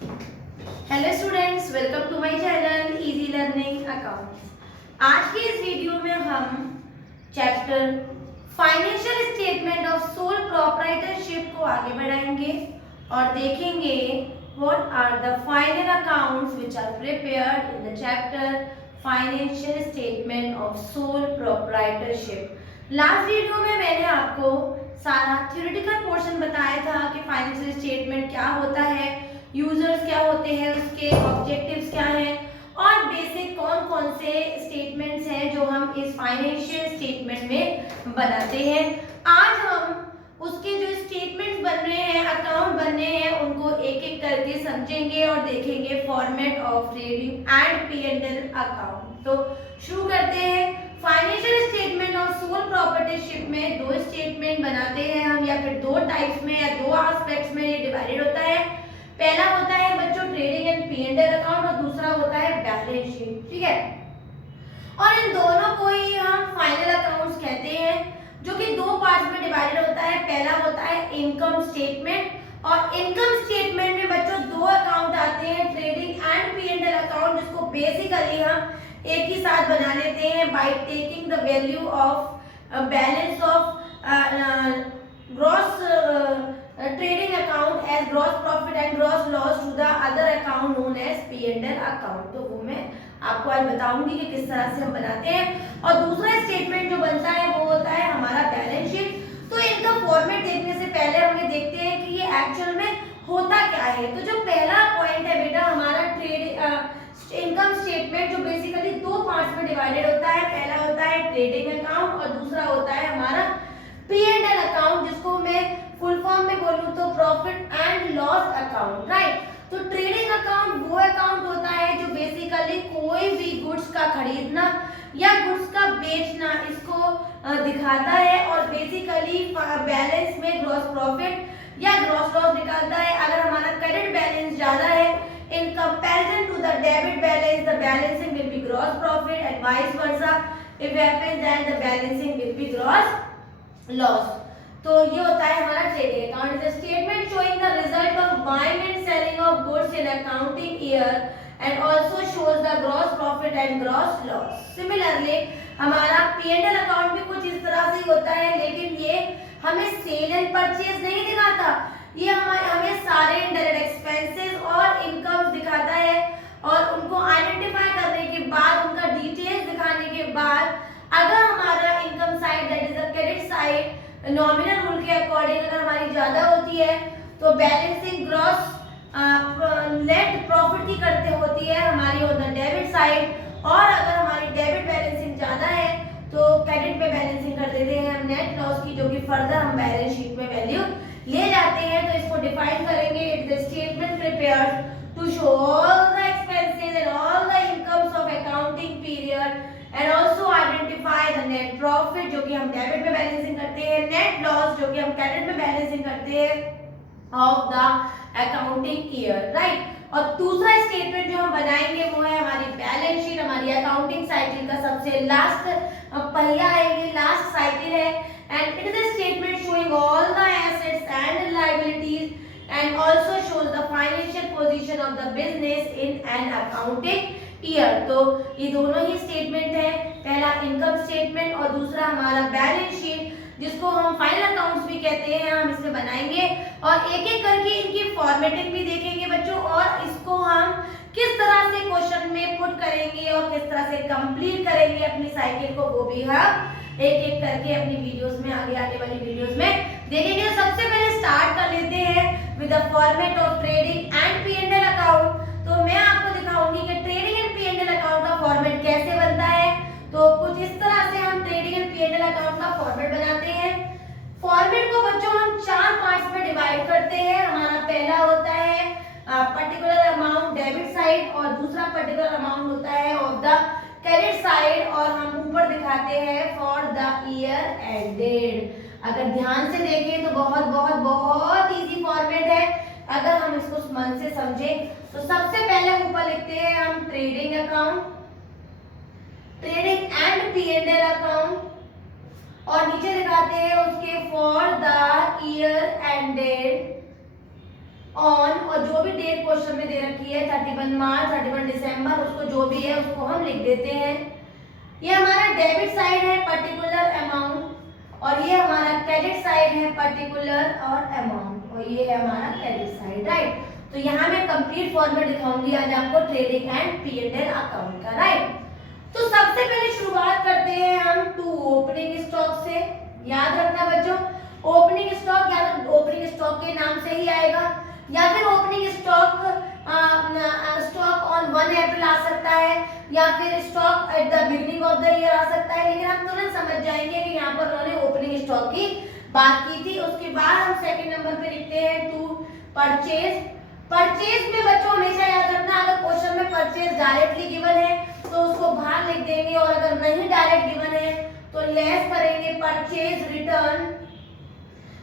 Hello students, welcome to my channel easy learning accounts. आज के इस वीडियो में हम chapter financial statement of sole proprietorship को आगे बढ़ाएंगे और देखेंगे what are the final accounts which are prepared in the chapter financial statement of sole proprietorship. Last video में मैंने आपको सारा थ्योरेटिकल पोर्शन बताया था कि फाइनेंशियल स्टेटमेंट क्या होता है, यूजर्स क्या होते हैं, उसके ऑब्जेक्टिव्स क्या हैं और बेसिक कौन कौन से स्टेटमेंट्स हैं जो हम इस फाइनेंशियल स्टेटमेंट में बनाते हैं। आज हम उसके जो स्टेटमेंट्स बन रहे हैं, अकाउंट बन रहे हैं, उनको एक एक करके समझेंगे और देखेंगे format of trading and P&L account. तो शुरू करते हैं। Financial statement of sole proprietorship में दो स्टेटमेंट बनाते हैं हम, या फिर दो टाइप्स में या दो एस्पेक्ट्स में ये डिवाइडेड होता है। पहला होता है बच्चों ट्रेडिंग एंड P&L अकाउंट और दूसरा होता है बैलेंस शीट, ठीक है। और इन दोनों को ही हम फाइनल अकाउंट्स कहते हैं, जो कि दो पार्ट्स में डिवाइडेड होता है। पहला होता है इनकम स्टेटमेंट और इनकम स्टेटमेंट में बच्चों दो अकाउंट आते हैं, ट्रेडिंग एंड P&L अकाउंट, जिसको बेसिकली हम एक ही साथ बना लेते हैं by taking the value of balance of gross trading account as gross profit and gross loss to the other account known as P&L account। तो वो मैं आपको आज बताऊंगी कि किस तरह से हम बनाते हैं। और दूसरा स्टेटमेंट जो बनता है वो होता है हमारा बैलेंस शीट। तो इनका फॉर्मेट देखने से पहले हम ये देखते हैं कि ये एक्चुअल में होता क्या है। तो जो पहला पॉइंट है बेटा हमारा इनकम स्टेटमेंट, जो बेसिकली दो पार्ट्स में डिवाइडेड होता है। पहला होता है ट्रेडिंग अकाउंट और दूसरा होता है हमारा P&L अकाउंट, जिसको मैं फुल फॉर्म में बोलूं तो profit and loss account, right. तो ट्रेडिंग अकाउंट वो अकाउंट होता है जो बेसिकली कोई भी गुड्स का खरीदना या गुड्स का बेचना इसको दिखाता है, और बेसिकली बैलेंस में ग्रॉस प्रॉफिट या ग्रॉस लॉस निकालता है। अगर हमारा क्रेडिट बैलेंस ज्यादा है in comparison to the debit balance, the balancing will be gross profit and vice versa if happens that the balancing will be gross loss. तो ये होता है हमारा trading account. Is statement showing the result of buying and selling of goods in accounting year and also shows the gross profit and gross loss. Similarly हमारा P&L account भी कुछ इस तरह से ही होता है, लेकिन ये हमें सेल एंड परचेज नहीं दिखाता, ये हमें सारे इनडायरेक्ट एक्सपेंसेस और इनकम दिखाता है। और उनको आइडेंटिफाई करने के बाद, उनका डिटेल्स दिखाने के बाद, अगर हमारा income side that is the credit side nominal rule के अकॉर्डिंग अगर हमारी ज्यादा होती है तो बैलेंसिंग ग्रॉस नेट प्रॉफिट की करते होती है हमारी ऑन द डेबिट साइड, और अगर हमारी डेबिट बैलेंसिंग ज्यादा है तो क्रेडिट पे बैलेंसिंग कर देते हैं हम नेट लॉस की, जो कि फर्दर हम बैलेंस शीट में वैल्यू ले जाते हैं। तो इसको डिफाइन करेंगे। It is statement prepared to show all the expenses and all the incomes of accounting period and also identify the net profit, जो कि हम डेबिट में बैलेंसिंग करते हैं, नेट लॉस जो कि हम क्रेडिट में बैलेंसिंग करते हैं of the accounting year, right. और दूसरा स्टेटमेंट जो हम बनाएंगे वो है हमारी बैलेंस शीट। हमारी अकाउंटिंग साइकिल का सबसे लास्ट पहिया है, ये लास्ट साइकिल है। And it is a statement showing all the assets and liabilities and also shows the financial position of the business in an accounting year. तो ये दोनों ही स्टेटमेंट है, पहला इनकम स्टेटमेंट और दूसरा हमारा बैलेंस शीट, जिसको हम फाइनल अकाउंट्स भी कहते हैं। हम इसमें बनाएंगे और एक एक करके इनकी फॉर्मेटिंग भी देखेंगे बच्चों, और इसको हम किस तरह से क्वेश्चन में पुट करेंगे और किस तरह से कंप्लीट करेंगे अपनी साइकिल को, वो भी हम एक एक करके अपनी वीडियोस में, आगे आने वाली वीडियोस में देखेंगे। तो सबसे पहले स्टार्ट कर लेते हैं with the format of trading and P&L account. तो मैं आपको दिखाऊंगी कि ट्रेडिंग एंड P&L अकाउंट का फॉर्मेट कैसे बनता है। तो कुछ इस तरह से हम ट्रेडिंग एंड P&L अकाउंट का फॉर्मेट बनाते हैं। फॉर्मेट को बच्चों हम चार पार्ट्स में डिवाइड करते हैं। हमारा पहला होता है पर्टिकुलर अमाउंट डेबिट साइड, और दूसरा पर्टिकुलर अमाउंट होता है ऑफ द क्रेडिट साइड, और हम ऊपर दिखाते हैं फॉर द ईयर एंडेड। अगर ध्यान से देखें तो बहुत बहुत बहुत इजी फॉर्मेट है। अगर हम इसको मन से समझें तो सबसे पहले ऊपर लिखते हैं हम trading account, trading and P&L account, और नीचे दिखाते हैं उसके for the year ended on, और जो भी डेट क्वेश्चन में दे की है 31 मार्च, 31 दिसंबर, उसको जो भी है उसको हम लिख देते हैं। ये हमारा डेबिट साइड है पर्टिकुलर अमाउंट, और ये हमारा क्रेडिट साइड है पर्टिकुलर और अमाउंट, और ये है हमारा क्रेडिट साइड, राइट। तो यहाँ मैं कंप्लीट फॉर्मेट दिखाऊंगी आज आपको ट्रेडिंग एंड P&L अकाउंट का, राइट। तो सबसे पहले शुरुआत करते हैं हम टू ओपनिंग स्टॉक से। याद रखना बच्चों, ओपनिंग स्टॉक या तो ओपनिंग स्टॉक के नाम से ही आएगा, या फिर ओपनिंग स्टॉक ऑन 1 अप्रैल आ सकता है, या फिर stock at the beginning of the year आ सकता है। लेकिन हम तुरंत समझ जाएंगे कि यहाँ पर उन्होंने ओपनिंग स्टॉक की बात की थी। उसके बाद हम सेकंड नंबर पे लिखते हैं टू परचेज। परचेज में बच्चों हमेशा याद रखना, अगर क्वेश्चन में परचेज डायरेक्टली गिवन है तो उसको बाहर लिख देंगे, और अगर नहीं डायरेक्ट गिवन है तो लेस करेंगे परचेज रिटर्न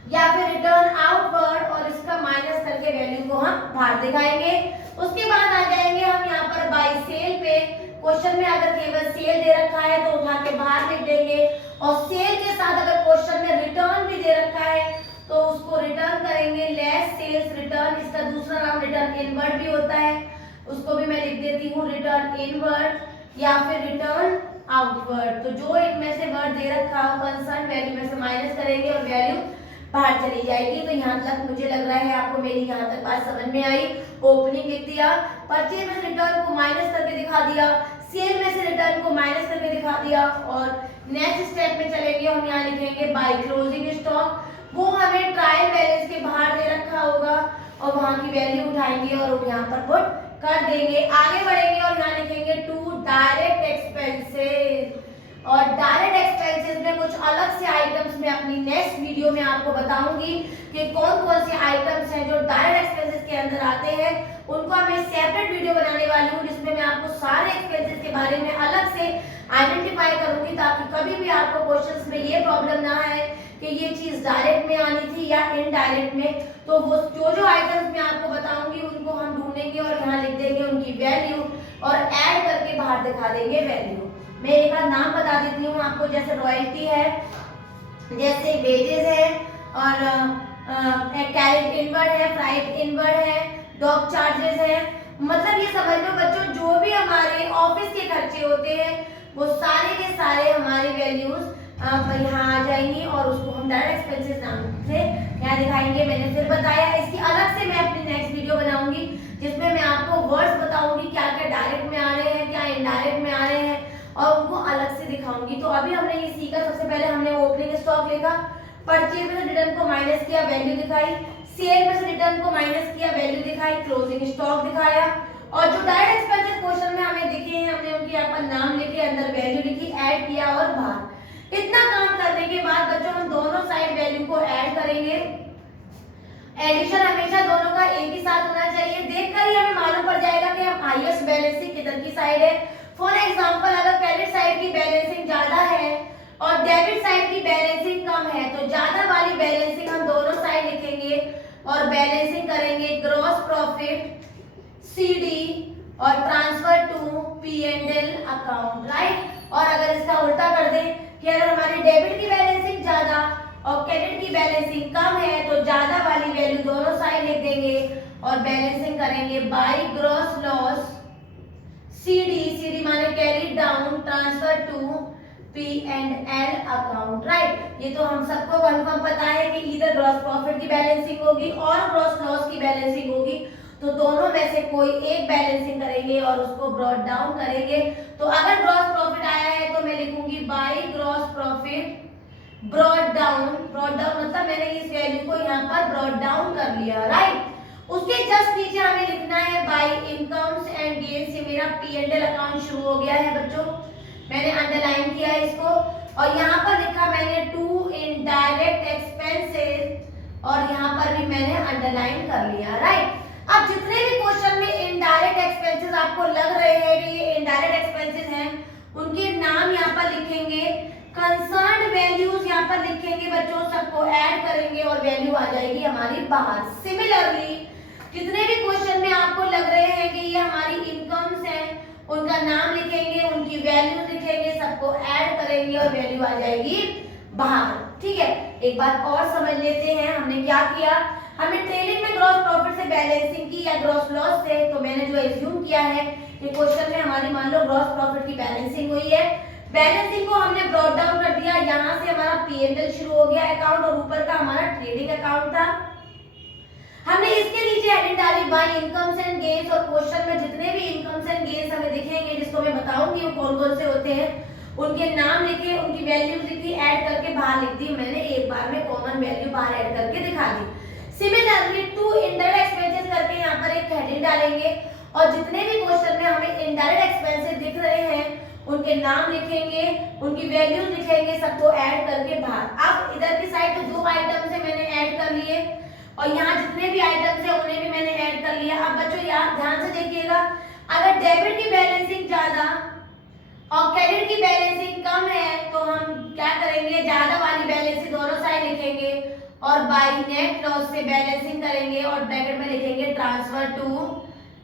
या फिर रिटर्न आउटवर्ड, और इसका माइनस करके वैल्यू को हम बाहर दिखाएंगे। उसके बाद आ जाएंगे हम यहाँ पर बाय सेल पे। क्वेश्चन में अगर केवल सेल दे रखा है तो उठा के बाहर लिख देंगे, और सेल के साथ अगर क्वेश्चन में रिटर्न भी दे रखा है तो उसको रिटर्न करेंगे लेस सेल्स रिटर्न। इसका दूसरा नाम रिटर्न इनवर्ड भी होता है, उसको भी मैं लिख देती हूँ रिटर्न इनवर्ड या फिर रिटर्न आउटवर्ड। तो जो इनमें से वर्ड दे रखा हो कंसर्न वैल्यू में से माइनस करेंगे और वैल्यू बाहर चली जाएगी। तो यहाँ तक मुझे लग रहा है आपको मेरी यहाँ तक बात समझ में आई। ओपनिंग लिख दिया, परचेज में से रिटर्न को माइनस करके दिखा दिया, सेल में से रिटर्न को माइनस करके दिखा दिया, और नेक्स्ट स्टेप में चलेंगे हम यहाँ लिखेंगे बाय क्लोजिंग स्टॉक। वो हमें ट्रायल बैलेंस के बाहर दे रखा होगा और वहां की वैल्यू उठाएंगे और यहाँ पर पुट कर देंगे। आगे बढ़ेंगे और यहाँ लिखेंगे टू डायरेक्ट एक्सपेंसेस। और डायरेक्ट एक्सपेंसेस में कुछ अलग से आइटम्स मैं अपनी नेक्स्ट वीडियो में आपको बताऊंगी कि कौन कौन से आइटम्स हैं जो डायरेक्ट एक्सपेंसेस के अंदर आते हैं। उनको मैं सेपरेट वीडियो बनाने वाली हूँ जिसमें मैं आपको सारे एक्सपेंसेस के बारे में अलग से आइडेंटिफाई करूंगी, ताकि कभी भी आपको क्वेश्चंस में ये प्रॉब्लम ना आए कि ये चीज डायरेक्ट में आनी थी या इनडायरेक्ट में। तो वो जो आइटम्स मैं आपको बताऊंगी उनको हम ढूंढेंगे और यहाँ लिख देंगे उनकी वैल्यू और ऐड करके बाहर दिखा देंगे वैल्यू। मैं एक नाम बता देती हूँ आपको, जैसे रॉयल्टी है, जैसे वेजेस है, और कैरेट इनवर्ड है, फ्राइट इनवर्ड है, डॉग चार्जेस है। मतलब ये समझ लो बच्चों, जो भी हमारे ऑफिस के खर्चे होते हैं वो सारे के सारे हमारी वैल्यूज यहाँ आ जाएंगी और उसको हम डायरेक्ट एक्सपेंसेस नाम से यहाँ दिखाएंगे। मैंने फिर बताया, इसकी अलग से मैं अपनी नेक्स्ट वीडियो बनाऊंगी जिसमें मैं आपको वर्ड्स बताऊंगी क्या क्या डायरेक्ट में आ रहे हैं, क्या इनडायरेक्ट में आ रहे हैं, और उनको अलग से दिखाऊंगी। तो अभी हमने ये सीखा, सबसे पहले हमने ओपनिंग स्टॉक लिखा, परचेज में से रिटर्न को माइनस किया, वैल्यू दिखाई, सेल में से रिटर्न को माइनस किया, वैल्यू दिखाई, क्लोजिंग स्टॉक दिखाया, और जो डायरेक्ट एक्सपेंसेस क्वेश्चन में हमें दिखे हैं हमने उनके यहाँ पर नाम लिखे, अंदर वैल्यू लिखी, ऐड किया और बाहर। इतना काम करने के बाद बच्चों हम दोनों साइड वैल्यू को ऐड करेंगे। एडिशन हमेशा दोनों का एक ही साथ होना चाहिए, देखकर ही हमें मालूम पड़ जाएगा कि हम हाईएस्ट बैलेंसिंग किधर की साइड है। फॉर एग्जांपल, अगर क्रेडिट साइड की बैलेंसिंग ज्यादा है और डेबिट साइड की बैलेंसिंग कम है तो ज्यादा वाली बैलेंसिंग हम दोनों साइड लिखेंगे और बैलेंसिंग करेंगे ग्रॉस प्रॉफिट सीडी और transfer to P&L account, right. और अगर इसका उल्टा कर दें कि अगर हमारी डेबिट की बैलेंसिंग ज्यादा और क्रेडिट की बैलेंसिंग कम है तो ज्यादा वाली वैल्यू दोनों साइड लिख देंगे और बैलेंसिंग करेंगे by gross loss CD, CD माने carry down, transfer to P&L account, right. ये तो हम सबको कंफर्म पता है कि इधर ग्रॉस प्रॉफिट की बैलेंसिंग होगी और ग्रॉस लॉस की बैलेंसिंग होगी, तो दोनों में से कोई एक बैलेंसिंग करेंगे और उसको ब्रॉट डाउन करेंगे। तो अगर ग्रॉस प्रॉफिट आया है तो मैं लिखूंगी by gross profit brought down. Brought down मतलब मैंने इस वैल्यू को यहाँ पर ब्रॉट डाउन कर लिया, राइट। उसके जस्ट नीचे हमें लिखना है बाय इनकम्स एंड गेन्स। ये मेरा P&L अकाउंट शुरू हो गया है बच्चों, मैंने अंडरलाइन किया है इसको, और यहाँ पर लिखा मैंने टू इनडायरेक्ट एक्सपेंसेस और यहाँ पर भी मैंने अंडरलाइन कर लिया, राइट। अब जितने भी क्वेश्चन में इनडायरेक्ट एक्सपेंसेस आपको लग रहे हैं कि ये इनडायरेक्ट एक्सपेंसेस हैं, उनके नाम यहाँ पर लिखेंगे, कंसर्न्ड वैल्यूज यहाँ पर लिखेंगे बच्चों, सबको ऐड करेंगे और वैल्यू आ जाएगी हमारी बाहर। सिमिलरली जितने भी क्वेश्चन में आपको लग रहे हैं कि ये हमारी इनकम्स हैं, उनका नाम लिखेंगे, उनकी वैल्यूज लिखेंगे, सबको ऐड करेंगे और वैल्यू आ जाएगी बाहर, ठीक है। एक बात और समझ लेते हैं, हमने क्या किया, हमें ट्रेडिंग में ग्रॉस प्रॉफिट से बैलेंसिंग की या ग्रॉस लॉस से, तो मैंने जो एज्यूम किया है कि क्वेश्चन में हमारी मान लो ग्रॉस प्रॉफिट की बैलेंसिंग हुई है। बैलेंसिंग को हमने ब्रॉट डाउन कर दिया, यहाँ से हमारा P&L शुरू हो गया अकाउंट और ऊपर का हमारा ट्रेडिंग अकाउंट था। हमने इसके नीचे हेडिंग डाली बाय इनकम्स एंड गेन्स, और क्वेश्चन में जितने भी इनकम्स एंड गेन्स हमें दिखेंगे, जिसको मैं बताऊंगी वो कौन कौन से होते हैं, उनके नाम लिखे, उनकी वैल्यूज लिखी, ऐड करके बाहर लिख दी मैंने, एक बार में कॉमन वैल्यू बाहर ऐड करके दिखा दी। सिमिलरली टू इनडायरेक्ट एक्सपेंसेस करके यहाँ पर एक हेडिंग डालेंगे और जितने भी क्वेश्चन में हमें इनडायरेक्ट एक्सपेंसेस दिख रहे हैं उनके नाम लिखेंगे, उनकी वैल्यूज लिखेंगे, सबको ऐड करके बाहर। अब इधर की साइड तो 2 आइटम्स है मैंने ऐड कर लिए और यहाँ जितने भी आइटम्स है उन्हें भी मैंने ऐड कर लिया। अब बच्चों यहाँ ध्यान से देखिएगा, अगर डेबिट की बैलेंसिंग ज्यादा और क्रेडिट की बैलेंसिंग कम है तो हम क्या करेंगे, ज्यादा वाली बैलेंसिंग दोनों साइड लिखेंगे और बाय नेट लॉस से बैलेंसिंग करेंगे और ब्रैकेट में लिखेंगे transfer to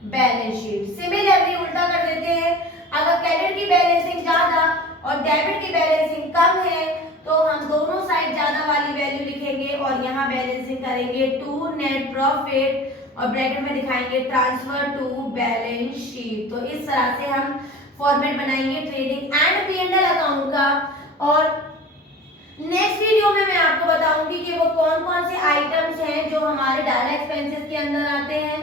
balance sheet. Similarly उल्टा कर देते हैं, अगर क्रेडिट की बैलेंसिंग ज्यादा और डेबिट की बैलेंसिंग कम है तो हम दोनों साइड ज्यादा वाली वैल्यू लिखेंगे और यहाँ बैलेंसिंग करेंगे टू नेट प्रॉफिट और ब्रैकेट में दिखाएंगे ट्रांसफर टू बैलेंस शीट। तो इस तरह से हम फॉर्मेट बनाएंगे ट्रेडिंग एंड P&L अकाउंट का। और नेक्स्ट वीडियो में मैं आपको बताऊंगी कि वो कौन कौन से आइटम्स हैं जो हमारे डायरेक्ट एक्सपेंसेस के अंदर आते हैं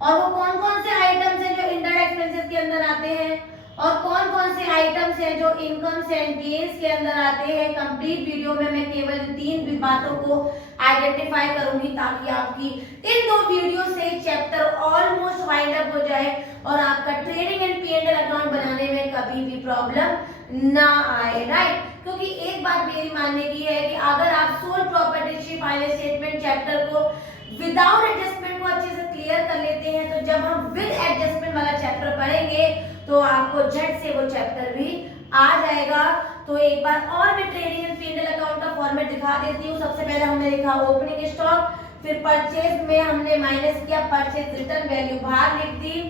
और वो कौन कौन से आइटम्स हैं जो इनडायरेक्ट एक्सपेंसेस के अंदर आते हैं और कौन कौन से आइटम्स हैं जो इनकम्स एंड गेन्स के अंदर आते हैं। कंप्लीट वीडियो में मैं केवल इन 3 बातों को आइडेंटिफाई करूंगी ताकि आपकी इन 2 वीडियो से चैप्टर ऑलमोस्ट वाइंड अप हो जाए और आपका ट्रेडिंग एंड P&L अकाउंट बनाने में कभी भी प्रॉब्लम ना आए, राइट। क्योंकि एक बात मेरी मानने की है कि अगर आप sole property finance statement chapter को विदाउट एडजस्टमेंट को अच्छे से क्लियर कर लेते हैं तो जब हम विद एडजस्टमेंट वाला चैप्टर पढ़ेंगे तो आपको झट से वो चैप्टर भी आ जाएगा। तो एक बार और मैं ट्रेडिंग एंड P&L अकाउंट का फॉर्मेट दिखा देती हूँ। सबसे पहले हमने लिखा ओपनिंग स्टॉक, फिर परचेज में हमने माइनस किया परचेज रिटर्न, वैल्यू बाहर लिख दी।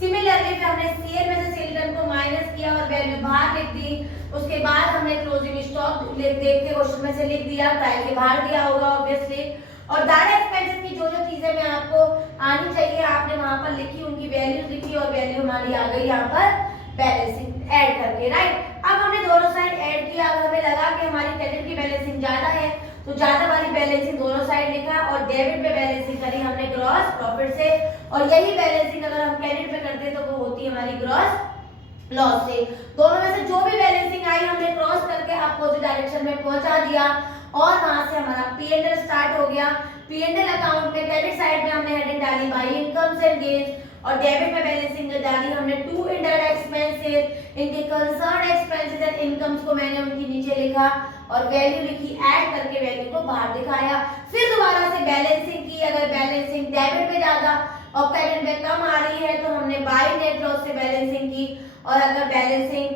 सिमिलरली फिर हमने सेल में से सेल रिटर्न को माइनस किया और वैल्यू बाहर लिख दी। उसके बाद हमने क्लोजिंग स्टॉक देख के क्वेश्चन में से लिख दिया, ट्रायल के बाहर दिया होगा ऑब्वियसली। और डायरेक्ट एक्सपेंसेस की जो जो चीजें मैं आपको आनी चाहिए आपने वहां पर लिखी, उनकी वैल्यूज लिखी और वैल्यू हमारी आ गई यहाँ पर बैलेंसिंग ऐड करके, राइट। अब हमने दोनों साइड ऐड किया, अब हमें लगा कि हमारी क्रेडिट की बैलेंसिंग ज्यादा है तो ज्यादा वाली बैलेंसिंग दोनों साइड लिखा और डेबिट पे बैलेंसिंग करी हमने ग्रॉस प्रॉफिट से, और यही बैलेंसिंग अगर हम क्रेडिट पे करते तो वो होती है हमारी ग्रॉस लॉस से। दोनों में से जो भी बैलेंसिंग आई हमने क्रॉस करके अपोजिट डायरेक्शन में पहुंचा दिया और वहां से हमारा P&L स्टार्ट हो गया। P&L अकाउंट में क्रेडिट साइड में हमने हेडिंग डाली बाय इनकम्स एंड गेन्स और डेबिट में बैलेंसिंग डाली हमने टू इनडायरेक्ट एक्सपेंसेस, इनके कंसर्न एक्सपेंसेस एंड इनकम्स को मैंने उनके नीचे लिखा और वैल्यू लिखी, ऐड करके वैल्यू को बाहर दिखाया। फिर दोबारा से बैलेंसिंग की, अगर बैलेंसिंग डेबिट में ज्यादा और क्रेडिट में कम आ रही है तो हमने बाय नेट लॉस से बैलेंसिंग की, और अगर बैलेंसिंग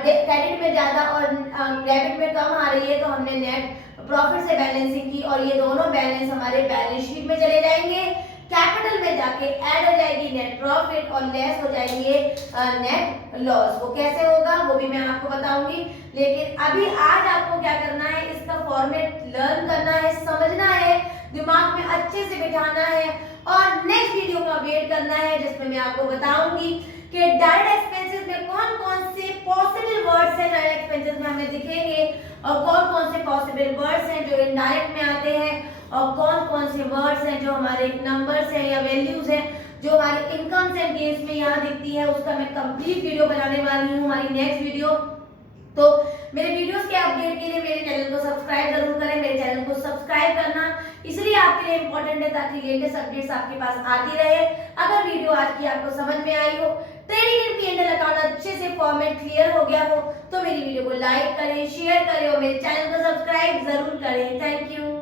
क्रेडिट में ज्यादा और डेबिट में कम आ रही है तो हमने नेट प्रॉफिट से बैलेंसिंग की और ये दोनों बैलेंस हमारे बैलेंस शीट में चले जाएंगे। कैपिटल में जाके ऐड हो जाएगी नेट प्रॉफिट और लेस हो जाएंगे नेट लॉस। वो कैसे होगा वो भी मैं आपको बताऊंगी, लेकिन अभी आज आपको क्या करना है, इसका फॉर्मेट लर्न करना है, समझना है, दिमाग में अच्छे से बिठाना है और नेक्स्ट वीडियो का वेट करना है जिसमें मैं आपको बताऊंगी कि डायरेक्ट एक्सपेंसेस में कौन कौन से पॉसिबल वर्ड्स हैं डायरेक्ट एक्सपेंसेस में हमें दिखेंगे और कौन कौन से पॉसिबल वर्ड्स हैं जो इनडायरेक्ट में आते हैं और कौन कौन से वर्ड्स हैं जो हमारे नंबर्स हैं या वैल्यूज हैं जो हमारे इनकम्स एंड गेन्स में यहाँ दिखती है। उसका मैं कंप्लीट वीडियो बनाने वाली हूँ हमारी नेक्स्ट वीडियो। तो मेरे वीडियोस के अपडेट के लिए मेरे चैनल को सब्सक्राइब जरूर करें। मेरे चैनल को सब्सक्राइब करना इसलिए आपके लिए इंपॉर्टेंट है ताकि लेटेस्ट अपडेट्स आपके पास आती रहे। अगर वीडियो आज की आपको समझ में आई हो, ट्रेडिंग एंड P&L अकाउंट अच्छे से फॉर्मेट क्लियर हो गया हो तो मेरी वीडियो को लाइक करें, शेयर करें और मेरे चैनल को सब्सक्राइब जरूर करें। Thank you.